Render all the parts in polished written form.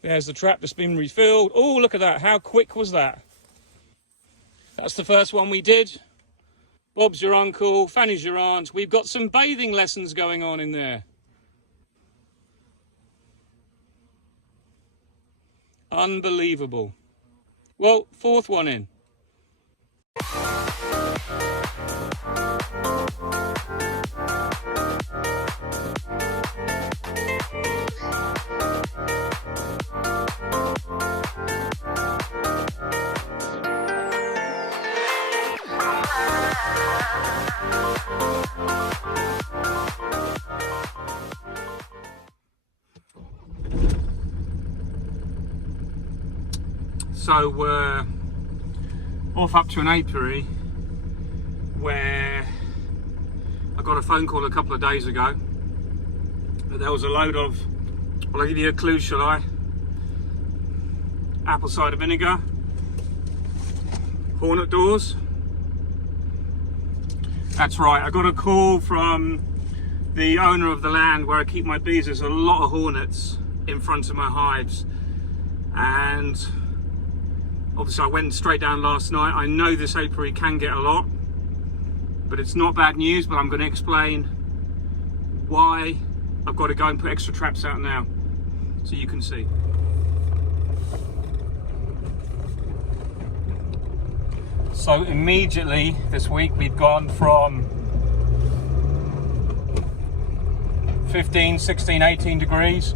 There's the trap that's been refilled. Oh, look at that. How quick was that? That's the first one we did. Bob's your uncle, Fanny's your aunt. We've got some bathing lessons going on in there. Unbelievable. Well, fourth one in. So we're off up to an apiary where I got a phone call a couple of days ago that there was a load of, well, I'll give you a clue, shall I? Apple cider vinegar, hornet doors. That's right, I got a call from the owner of the land where I keep my bees. There's a lot of hornets in front of my hives, and obviously I went straight down last night. I know this apiary can get a lot, but it's not bad news, but I'm going to explain why I've got to go and put extra traps out now, so you can see. So immediately this week we've gone from 15, 16, 18 degrees,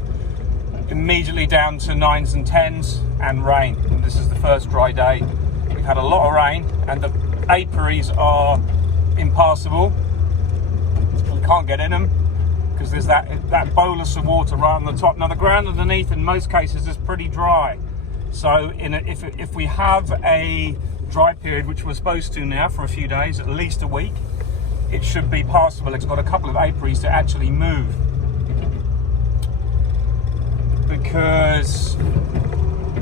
immediately down to 9s and 10s and rain. And this is the first dry day. We've had a lot of rain and the apiaries are impassable. You can't get in them because there's that bolus of water right on the top. Now the ground underneath in most cases is pretty dry. So if we have a dry period, which we're supposed to now for a few days, at least a week, it should be passable. It's got a couple of apiaries to actually move, because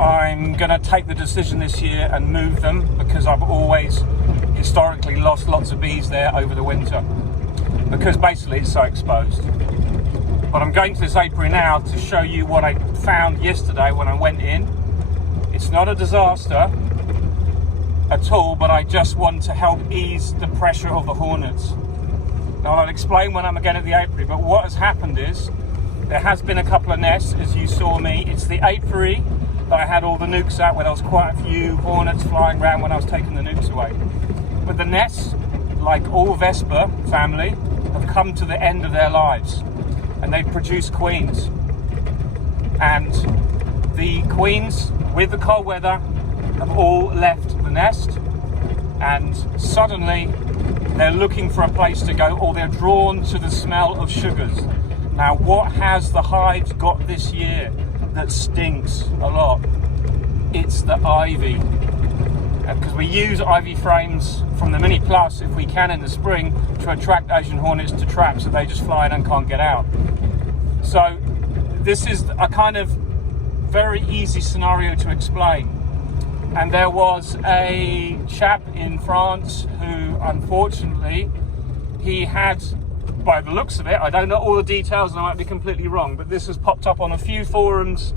I'm going to take the decision this year and move them, because I've always historically lost lots of bees there over the winter because basically it's so exposed. But I'm going to this apiary now to show you what I found yesterday when I went in. It's not a disaster at all, but I just want to help ease the pressure of the hornets. Now I'll explain when I'm again at the apiary, but what has happened is there has been a couple of nests, as you saw me. It's the apiary that I had all the nukes at, where there was quite a few hornets flying around when I was taking the nukes away. But the nests, like all Vespa family, have come to the end of their lives, and they've produced queens. And the queens, with the cold weather, have all left the nest, and suddenly they're looking for a place to go, or they're drawn to the smell of sugars. Now, what has the hives got this year that stinks a lot? It's the ivy. Because we use ivy frames from the Mini Plus, if we can, in the spring to attract Asian hornets to traps, so they just fly in and can't get out. So this is a kind of very easy scenario to explain. And there was a chap in France who, unfortunately, he had, by the looks of it, I don't know all the details and I might be completely wrong, but this has popped up on a few forums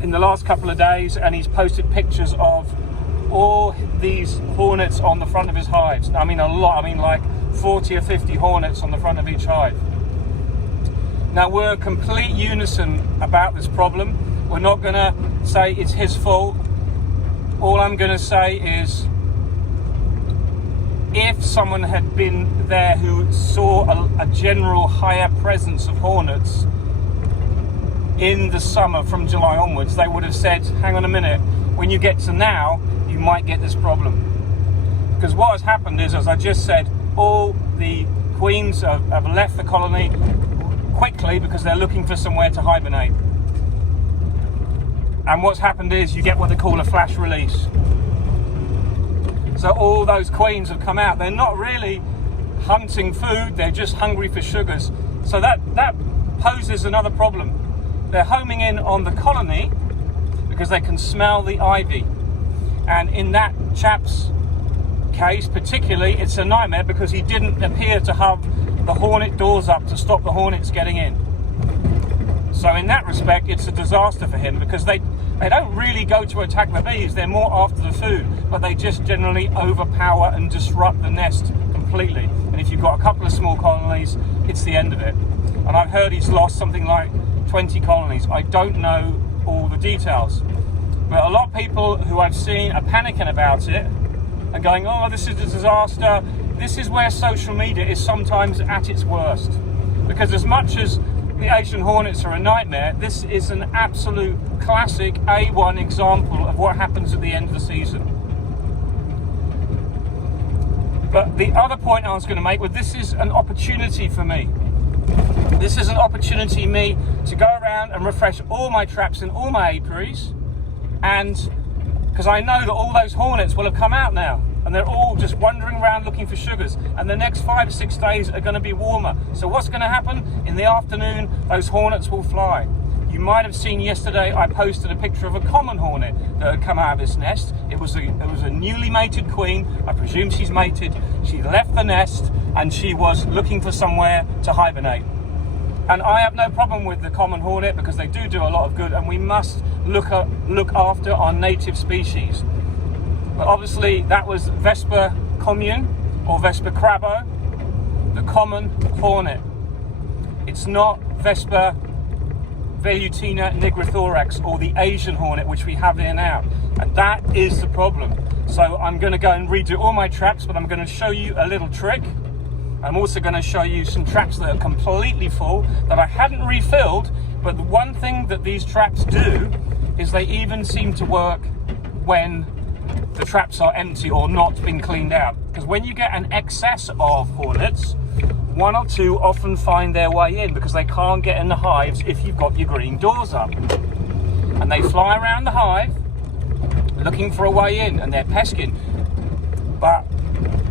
in the last couple of days, and he's posted pictures of all these hornets on the front of his hives. I mean a lot, I mean like 40 or 50 hornets on the front of each hive. Now we're complete unison about this problem. We're not going to say it's his fault. All I'm going to say is, if someone had been there who saw a general higher presence of hornets in the summer from July onwards, they would have said, hang on a minute, when you get to now, you might get this problem. Because what has happened is, as I just said, all the queens have left the colony quickly because they're looking for somewhere to hibernate. And what's happened is you get what they call a flash release. So all those queens have come out. They're not really hunting food, they're just hungry for sugars. So that poses another problem. They're homing in on the colony because they can smell the ivy. And in that chap's case particularly, it's a nightmare because he didn't appear to have the hornet doors up to stop the hornets getting in. So in that respect, it's a disaster for him, because they don't really go to attack the bees. They're more after the food, but they just generally overpower and disrupt the nest completely. And if you've got a couple of small colonies, it's the end of it. And I've heard he's lost something like 20 colonies. I don't know all the details, but a lot of people who I've seen are panicking about it and going, oh, this is a disaster. This is where social media is sometimes at its worst, because as much as the Asian hornets are a nightmare, this is an absolute classic A1 example of what happens at the end of the season. But the other point I was going to make was, this is an opportunity for me. This is an opportunity for me to go around and refresh all my traps in all my apiaries, and because I know that all those hornets will have come out now, and they're all just wandering around looking for sugars, and the next 5 or 6 days are going to be warmer. So what's going to happen? In the afternoon, those hornets will fly. You might have seen yesterday I posted a picture of a common hornet that had come out of its nest. It was a newly mated queen. I presume she's mated. She left the nest and she was looking for somewhere to hibernate. And I have no problem with the common hornet, because they do a lot of good, and we must look after our native species. But obviously that was Vespa commune, or Vespa crabo, the common hornet. It's not Vespa velutina nigrithorax, or the Asian hornet, which we have here now. And that is the problem. So I'm going to go and redo all my traps, but I'm going to show you a little trick. I'm also going to show you some traps that are completely full that I hadn't refilled. But the one thing that these traps do is they even seem to work when the traps are empty or not been cleaned out. Because when you get an excess of hornets, 1 or 2 often find their way in, because they can't get in the hives if you've got your green doors up. And they fly around the hive looking for a way in, and they're pesking. But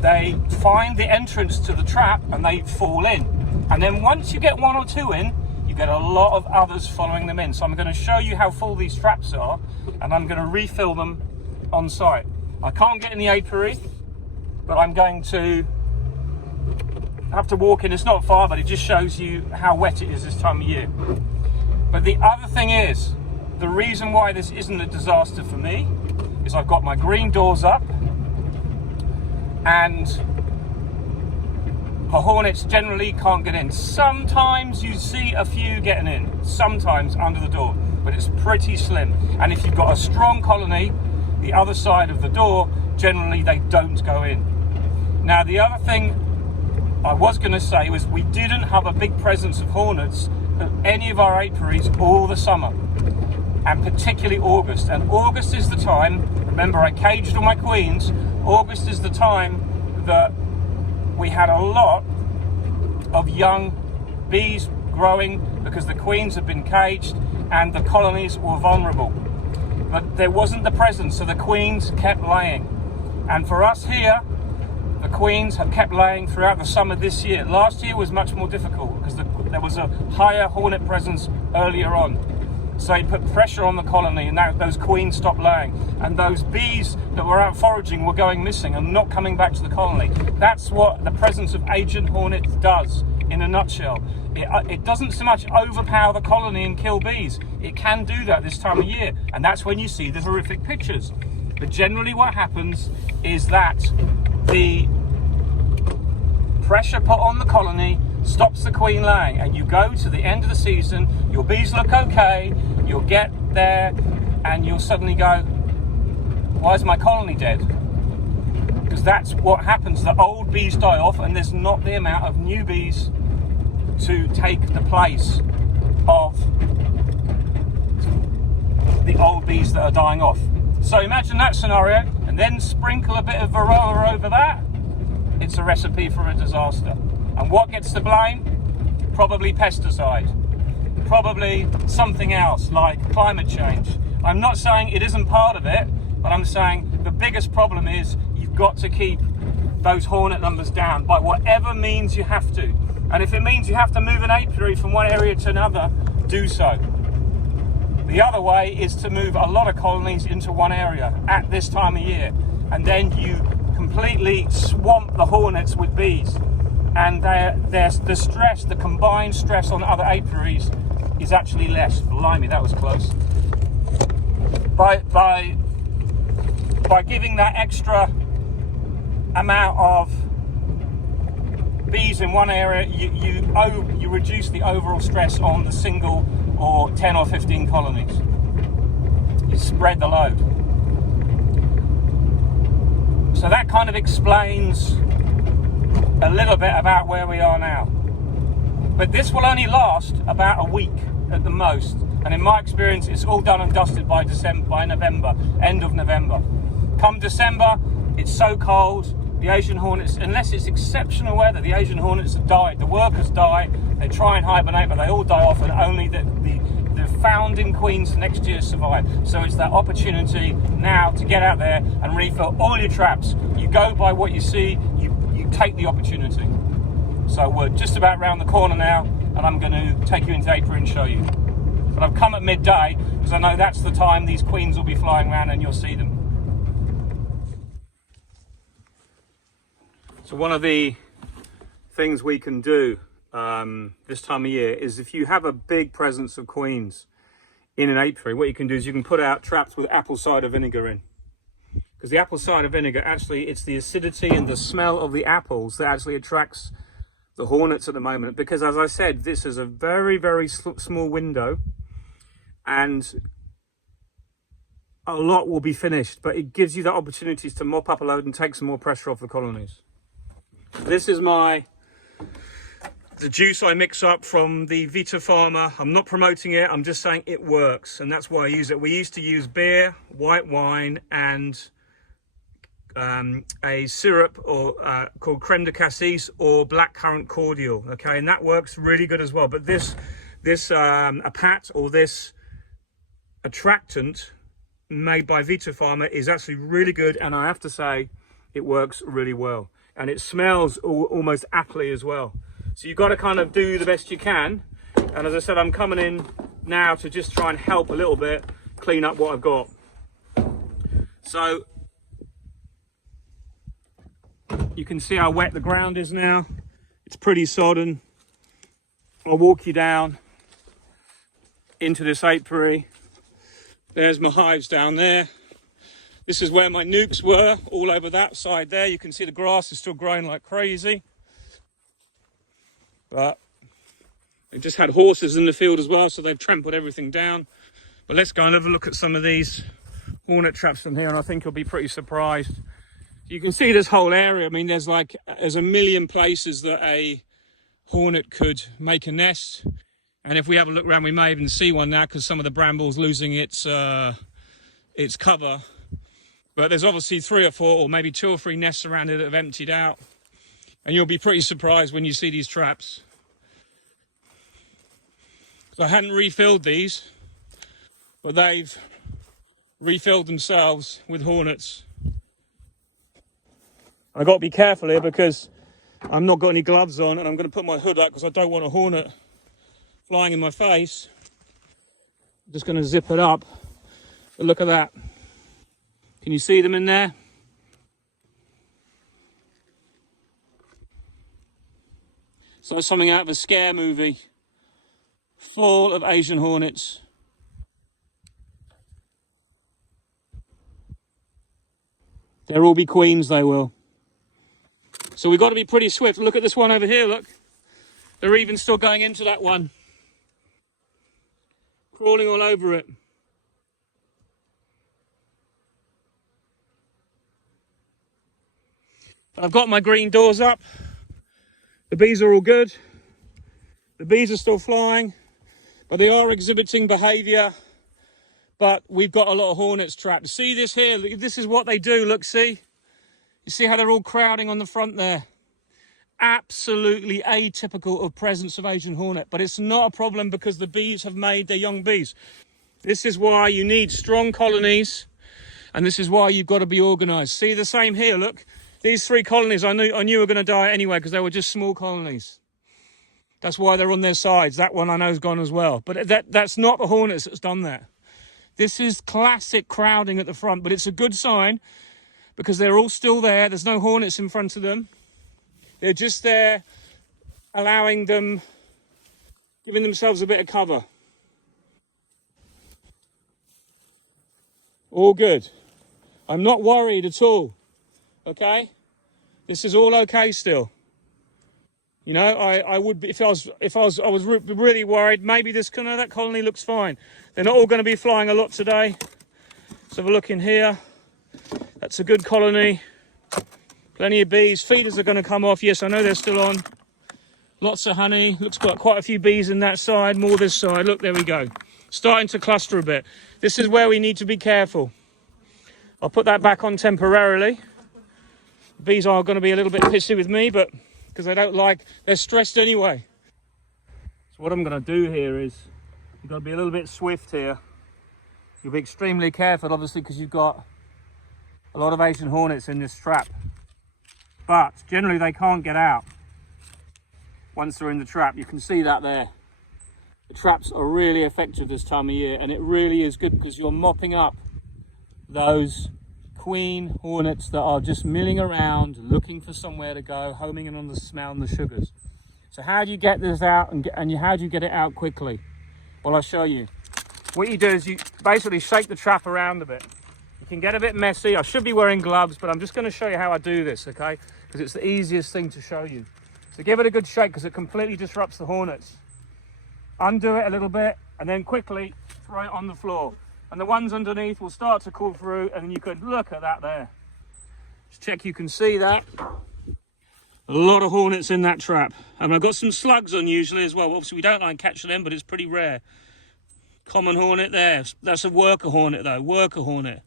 they find the entrance to the trap and they fall in. And then once you get 1 or 2 in, you get a lot of others following them in. So I'm going to show you how full these traps are, and I'm going to refill them on site. I can't get in the apiary, but I'm going to have to walk in. It's not far, but it just shows you how wet it is this time of year. But the other thing is, the reason why this isn't a disaster for me is I've got my green doors up, and the hornets generally can't get in. Sometimes you see a few getting in, sometimes under the door, but it's pretty slim. And if you've got a strong colony the other side of the door, generally they don't go in. Now, the other thing I was going to say was, we didn't have a big presence of hornets at any of our apiaries all the summer, and particularly August. And August is the time, remember I caged all my queens, August is the time that we had a lot of young bees growing, because the queens had been caged and the colonies were vulnerable. But there wasn't the presence, so the queens kept laying. And for us here, the queens have kept laying throughout the summer this year. Last year was much more difficult, because there was a higher hornet presence earlier on. So it put pressure on the colony, and now those queens stopped laying. And those bees that were out foraging were going missing and not coming back to the colony. That's what the presence of Asian hornets does in a nutshell. It doesn't so much overpower the colony and kill bees. It can do that this time of year, and that's when you see the horrific pictures. But generally what happens is that the pressure put on the colony stops the queen laying, and you go to the end of the season, your bees look okay, you'll get there and you'll suddenly go, why is my colony dead? Because that's what happens. The old bees die off, and there's not the amount of new bees to take the place of the old bees that are dying off. So imagine that scenario, and then sprinkle a bit of varroa over that. It's a recipe for a disaster. And what gets the blame? Probably pesticide. Probably something else like climate change. I'm not saying it isn't part of it, but I'm saying the biggest problem is you've got to keep those hornet numbers down by whatever means you have to. And if it means you have to move an apiary from one area to another, do so. The other way is to move a lot of colonies into one area at this time of year, and then you completely swamp the hornets with bees. And there's the stress, the combined stress on other apiaries is actually less. Blimey, that was close. By giving that extra amount of bees in one area, you reduce the overall stress on the single or 10 or 15 colonies. You spread the load. So that kind of explains a little bit about where we are now. But this will only last about a week at the most. And in my experience, it's all done and dusted by November, end of November. Come December, it's so cold, the Asian hornets, unless it's exceptional weather, the Asian hornets have died. The workers die, they try and hibernate, but they all die off, and only the founding queens next year survive. So it's that opportunity now to get out there and refill all your traps. You go by what you see, you take the opportunity. So we're just about round the corner now, and I'm going to take you into apiary and show you. But I've come at midday because I know that's the time these queens will be flying around and you'll see them. So one of the things we can do this time of year is, if you have a big presence of queens in an apiary, what you can do is you can put out traps with apple cider vinegar in. Because the apple cider vinegar, actually, it's the acidity and the smell of the apples that actually attracts the hornets at the moment. Because as I said, this is a very, very small window, and a lot will be finished, but it gives you the opportunities to mop up a load and take some more pressure off the colonies. This is the juice I mix up from the Vita Farmer. I'm not promoting it, I'm just saying it works, and that's why I use it. We used to use beer, white wine, and a syrup called creme de cassis or blackcurrant cordial, okay, and that works really good as well. But this a pat or this attractant made by Vita Farmer is actually really good, and I have to say it works really well, and it smells almost appley as well. So you've got to kind of do the best you can, and as I said, I'm coming in now to just try and help a little bit clean up what I've got. So you can see how wet the ground is now. It's pretty sodden. I'll walk you down into this apiary. There's my hives down there. This is where my nukes were, all over that side there. You can see the grass is still growing like crazy. But they just had horses in the field as well, so they've trampled everything down. But let's go and have a look at some of these hornet traps from here, and I think you'll be pretty surprised. You can see this whole area. I mean, there's a million places that a hornet could make a nest. And if we have a look around, we may even see one now, because some of the bramble's losing its cover. But there's obviously 3 or 4, or maybe 2 or 3 nests around it that have emptied out. And you'll be pretty surprised when you see these traps. So I hadn't refilled these, but they've refilled themselves with hornets. I've got to be careful here because I've not got any gloves on, and I'm going to put my hood up because I don't want a hornet flying in my face. I'm just going to zip it up. But look at that. Can you see them in there? So something out of a scare movie. Full of Asian hornets. They'll all be queens, they will. So we've got to be pretty swift. Look at this one over here, look. They're even still going into that one. Crawling all over it. I've got my green doors up. The bees are all good. The bees are still flying, but they are exhibiting behaviour. But we've got a lot of hornets trapped. See this here? This is what they do. Look, see? You see how they're all crowding on the front there? Absolutely atypical of presence of Asian hornet. But it's not a problem because the bees have made their young bees. This is why you need strong colonies, and this is why you've got to be organised. See the same here, look. These 3 colonies I knew were going to die anyway because they were just small colonies. That's why they're on their sides. That one I know is gone as well. But that's not the hornets that's done that. This is classic crowding at the front, but it's a good sign because they're all still there. There's no hornets in front of them. They're just there allowing them, giving themselves a bit of cover. All good. I'm not worried at all. Okay? This is all okay still. You know, I would be, I was really worried. Maybe that colony looks fine. They're not all going to be flying a lot today. Let's have a look in here. That's a good colony. Plenty of bees. Feeders are going to come off. Yes, I know they're still on. Lots of honey. Looks like quite a few bees in that side. More this side. Look, there we go. Starting to cluster a bit. This is where we need to be careful. I'll put that back on temporarily. Bees are going to be a little bit pissy with me, but because they're stressed anyway. So what I'm going to do here is, you've got to be a little bit swift here. You'll be extremely careful, obviously, because you've got a lot of Asian hornets in this trap. But generally they can't get out once they're in the trap. You can see that there. The traps are really effective this time of year, and it really is good because you're mopping up those queen hornets that are just milling around, looking for somewhere to go, homing in on the smell and the sugars. So how do you get this out how do you get it out quickly? Well, I'll show you. What you do is you basically shake the trap around a bit. You can get a bit messy. I should be wearing gloves, but I'm just going to show you how I do this, okay? Because it's the easiest thing to show you. So give it a good shake because it completely disrupts the hornets. Undo it a little bit and then quickly throw it on the floor. And the ones underneath will start to cool through, and then you could look at that there. Just check you can see that. A lot of hornets in that trap. And I've got some slugs on usually as well. Obviously we don't like catching them, but it's pretty rare. Common hornet there. That's a worker hornet though, worker hornet.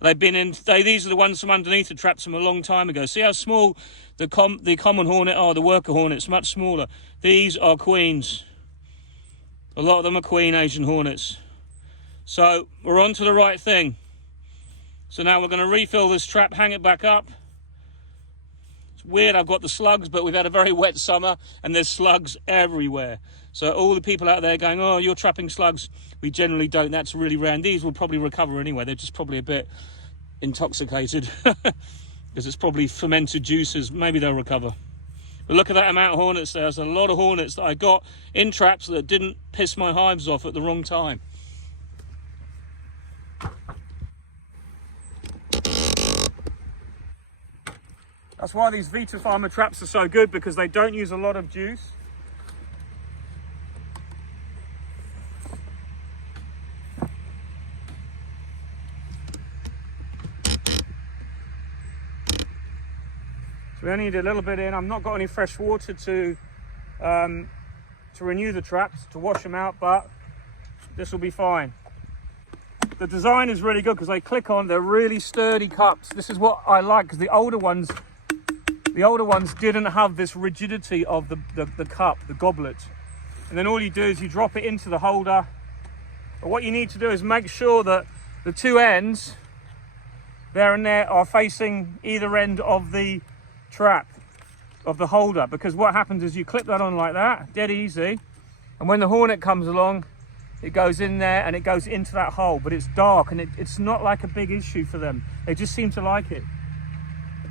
They've been in, these are the ones from underneath the traps from a long time ago. See how small the common hornet are, the worker hornets, much smaller. These are queens. A lot of them are queen Asian hornets. So we're on to the right thing. So now we're going to refill this trap, hang it back up. It's weird, I've got the slugs, but we've had a very wet summer and there's slugs everywhere. So all the people out there going, oh, you're trapping slugs. We generally don't, that's really rare. And these will probably recover anyway. They're just probably a bit intoxicated because it's probably fermented juices. Maybe they'll recover. But look at that amount of hornets there. There's a lot of hornets that I got in traps that didn't piss my hives off at the wrong time. That's why these Vita Farmer traps are so good, because they don't use a lot of juice. So we only need a little bit in. I've not got any fresh water to renew the traps, to wash them out, but this will be fine. The design is really good because they click on, they're really sturdy cups. This is what I like, because the older ones didn't have this rigidity of the cup, the goblet. And then all you do is you drop it into the holder. But what you need to do is make sure that the two ends, there and there, are facing either end of the trap, of the holder. Because what happens is you clip that on like that, dead easy. And when the hornet comes along, it goes in there and it goes into that hole. But it's dark and it's not like a big issue for them. They just seem to like it.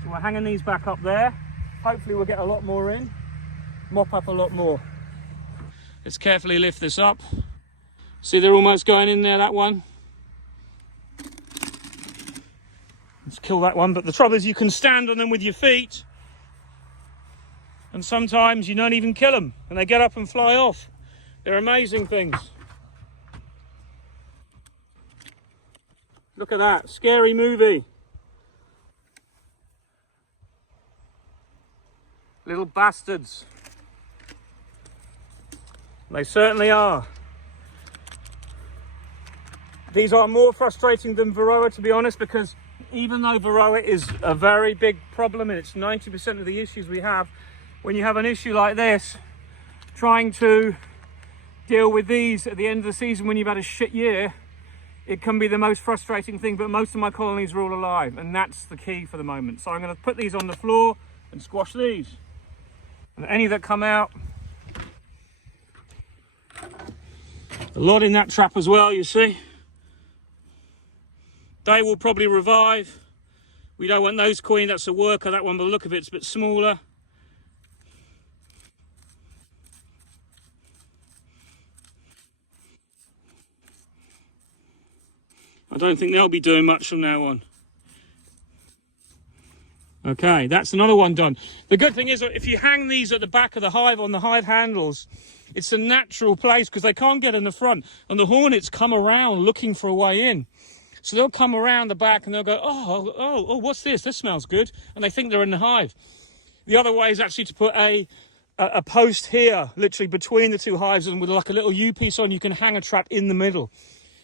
So we're hanging these back up there. Hopefully we'll get a lot more in, mop up a lot more. Let's carefully lift this up. See, they're almost going in there, that one. Let's kill that one, but the trouble is you can stand on them with your feet, and sometimes you don't even kill them and they get up and fly off. They're amazing things. Look at that, scary movie. Little bastards. They certainly are. These are more frustrating than Varroa, to be honest, because even though Varroa is a very big problem and it's 90% of the issues we have, when you have an issue like this, trying to deal with these at the end of the season when you've had a shit year, it can be the most frustrating thing. But most of my colonies are all alive, and that's the key for the moment. So I'm going to put these on the floor and squash these. And any that come out, a lot in that trap as well, you see. They will probably revive. We don't want those queen, that's a worker, that one by the look of it's a bit smaller. I don't think they'll be doing much from now on. Okay, that's another one done. The good thing is, if you hang these at the back of the hive on the hive handles, it's a natural place because they can't get in the front. And the hornets come around looking for a way in. So they'll come around the back and they'll go, oh, what's this? This smells good. And they think they're in the hive. The other way is actually to put a post here, literally between the two hives, and with like a little U-piece on, you can hang a trap in the middle.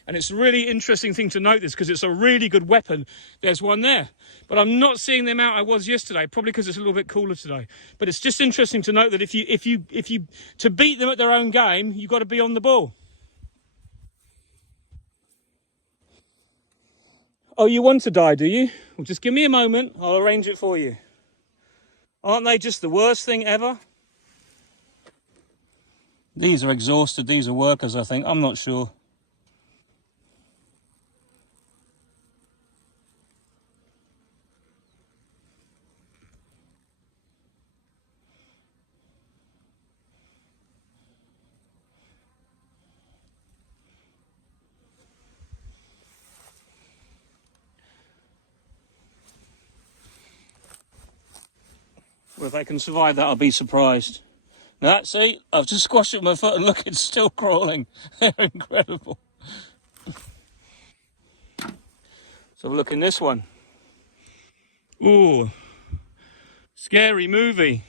And it's a really interesting thing to note this because it's a really good weapon. There's one there. But I'm not seeing the amount I was yesterday, probably because it's a little bit cooler today. But it's just interesting to note that if you to beat them at their own game, you've got to be on the ball. Oh, you want to die, do you? Well, just give me a moment. I'll arrange it for you. Aren't they just the worst thing ever? These are exhausted. These are workers, I think. I'm not sure. Well, if they can survive that, I'll be surprised. Now, see, I've just squashed it with my foot and look, it's still crawling. They're incredible. So look in this one. Ooh, scary movie.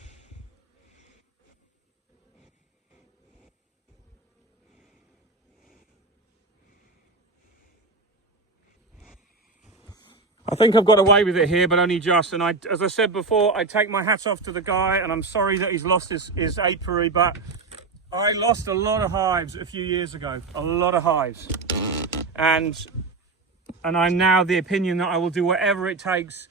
I think I've got away with it here, but only just. And as I said before, I take my hat off to the guy, and I'm sorry that he's lost his apiary, but I lost a lot of hives a few years ago. A lot of hives. And I'm now the opinion that I will do whatever it takes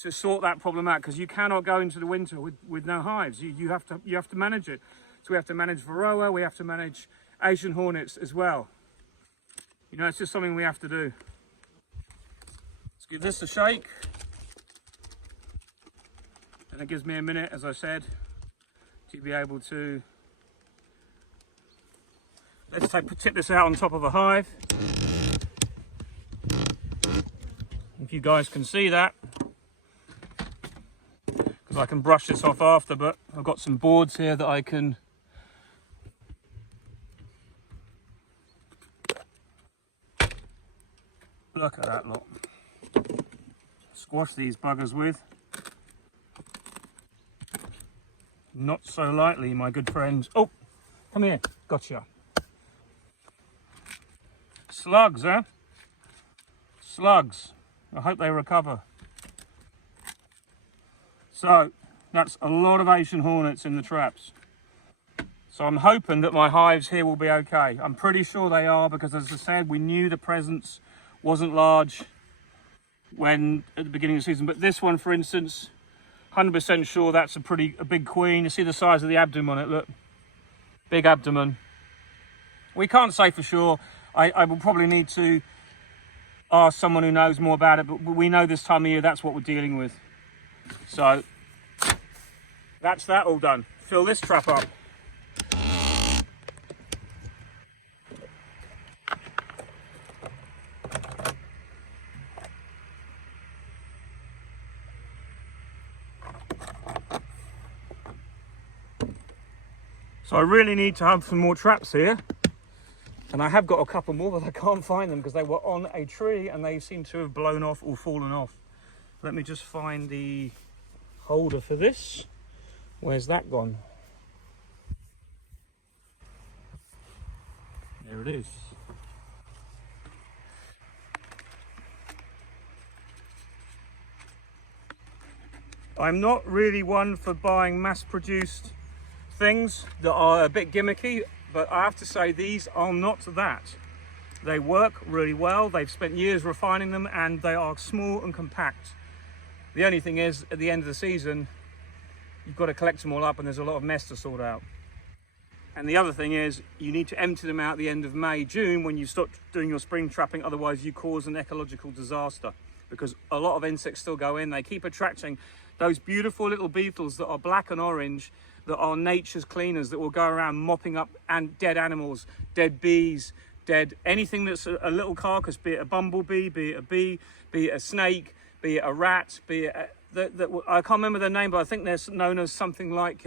to sort that problem out, because you cannot go into the winter with no hives. You have to manage it. So we have to manage Varroa, we have to manage Asian hornets as well. You know, it's just something we have to do. Give this a shake, and it gives me a minute, as I said, to be able to, let's tip this out on top of a hive. If you guys can see that, because I can brush this off after, but I've got some boards here that I can look at that lot. Squash these buggers with. Not so lightly, my good friends. Oh, come here. Gotcha. Slugs, huh? Slugs. I hope they recover. So, that's a lot of Asian hornets in the traps. So I'm hoping that my hives here will be okay. I'm pretty sure they are, because as I said, we knew the presence wasn't large when at the beginning of the season. But this one, for instance, 100% sure that's a big queen. You see the size of the abdomen on it, look. Big abdomen. We can't say for sure. I will probably need to ask someone who knows more about it, but we know this time of year that's what we're dealing with. So that's that all done. Fill this trap up. So I really need to have some more traps here. And I have got a couple more, but I can't find them because they were on a tree and they seem to have blown off or fallen off. Let me just find the holder for this. Where's that gone? There it is. I'm not really one for buying mass-produced things that are a bit gimmicky, but I have to say these are not that. They work really well. They've spent years refining them, and they are small and compact. The only thing is, at the end of the season, you've got to collect them all up, and there's a lot of mess to sort out. And the other thing is, you need to empty them out at the end of May, June, when you start doing your spring trapping. Otherwise you cause an ecological disaster, because a lot of insects still go in. They keep attracting those beautiful little beetles that are black and orange, that are nature's cleaners, that will go around mopping up dead animals, dead bees, dead anything that's a little carcass, be it a bumblebee, be it a bee, be it a snake, be it a rat, be it I can't remember their name, but I think they're known as something like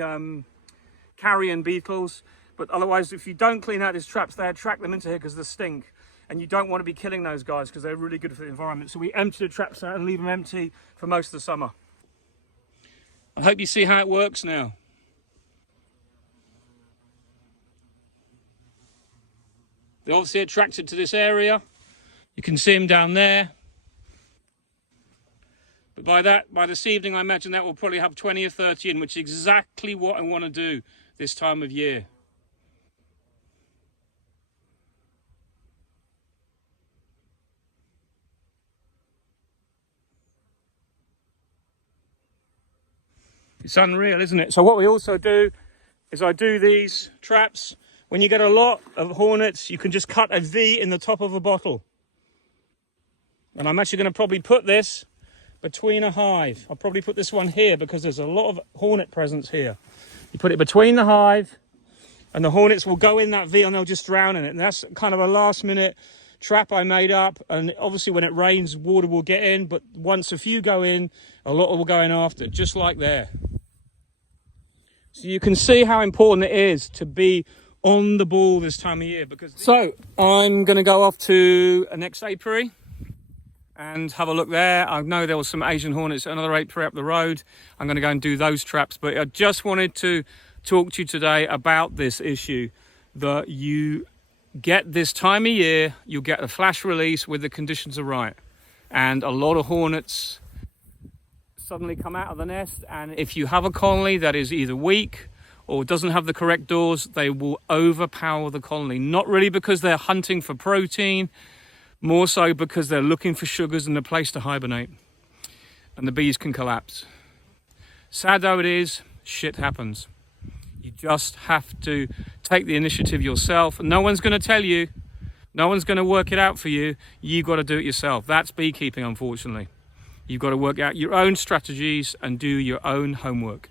carrion beetles. But otherwise, if you don't clean out these traps, they attract them into here because of the stink. And you don't want to be killing those guys because they're really good for the environment. So we empty the traps out and leave them empty for most of the summer. I hope you see how it works now. They're obviously attracted to this area. You can see them down there. But by this evening, I imagine that will probably have 20 or 30 in, which is exactly what I want to do this time of year. It's unreal, isn't it? So what we also do is I do these traps. When you get a lot of hornets, you can just cut a V in the top of a bottle. And I'm actually going to probably put this between a hive. I'll probably put this one here because there's a lot of hornet presence here. You put it between the hive and the hornets will go in that V and they'll just drown in it. And that's kind of a last minute trap I made up. And obviously when it rains, water will get in. But once a few go in, a lot will go in after, just like there. So you can see how important it is to be on the ball this time of year. So I'm going to go off to a next apiary and have a look there. I know there was some Asian hornets, another apiary up the road. I'm going to go and do those traps. But I just wanted to talk to you today about this issue that you get this time of year, you'll get a flash release where the conditions are right. And a lot of hornets suddenly come out of the nest, and if you have a colony that is either weak or doesn't have the correct doors, they will overpower the colony. Not really because they're hunting for protein, more so because they're looking for sugars and a place to hibernate. And the bees can collapse. Sad though it is, shit happens. You just have to take the initiative yourself. No one's going to tell you. No one's going to work it out for you. You've got to do it yourself. That's beekeeping, unfortunately. You've got to work out your own strategies and do your own homework.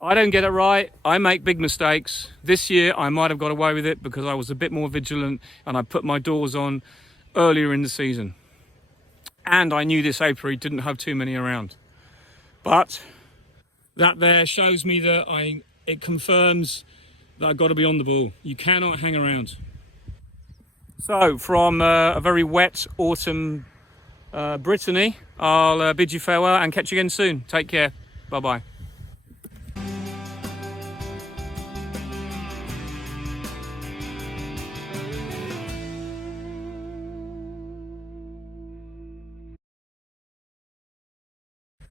I don't get it right. I make big mistakes. This year, I might have got away with it because I was a bit more vigilant and I put my doors on earlier in the season. And I knew this apiary didn't have too many around. But that there shows me that it confirms that I've got to be on the ball. You cannot hang around. So from a very wet autumn Brittany, I'll bid you farewell and catch you again soon. Take care. Bye-bye.